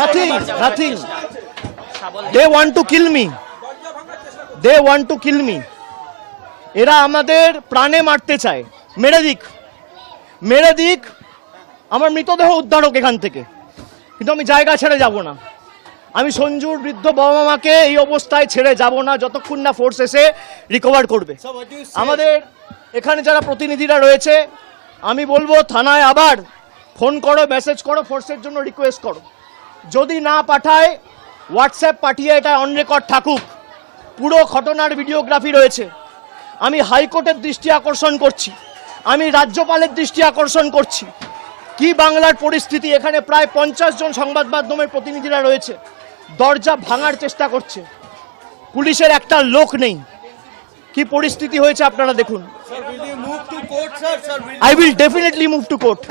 nothing. They want to kill me. এরা আমাদের প্রাণে মারতে চায়। মেরে দিক, আমার মৃতদেহ উদ্ধারক এখান থেকে, কিন্তু আমি জায়গা ছেড়ে যাব না। আমি সঞ্জুর বৃদ্ধ বাবা মাকে এই অবস্থায় ছেড়ে যাব না যতক্ষণ না ফোর্স এসে রিকভার করবে। আমাদের এখানে যারা প্রতিনিধিরা রয়েছে, আমি বলবো থানায় আবার ফোন করো, মেসেজ করো, ফোর্সের জন্য রিকোয়েস্ট করো। যদি না পাঠায় হোয়াটসঅ্যাপ পাঠিয়ে এটা অন রেকর্ড থাকুক। পুরো ঘটনার ভিডিওগ্রাফি রয়েছে। আমি হাইকোর্টের দৃষ্টি আকর্ষণ করছি, আমি রাজ্যপালের দৃষ্টি আকর্ষণ করছি। কি বাংলার পরিস্থিতি, এখানে প্রায় 50 জন সংবাদ মাধ্যমের প্রতিনিধিরা রয়েছে, দরজা ভাঙার চেষ্টা করছে, পুলিশের একটা লোক নেই। কি পরিস্থিতি হয়েছে আপনারা দেখুন। I will definitely move to court.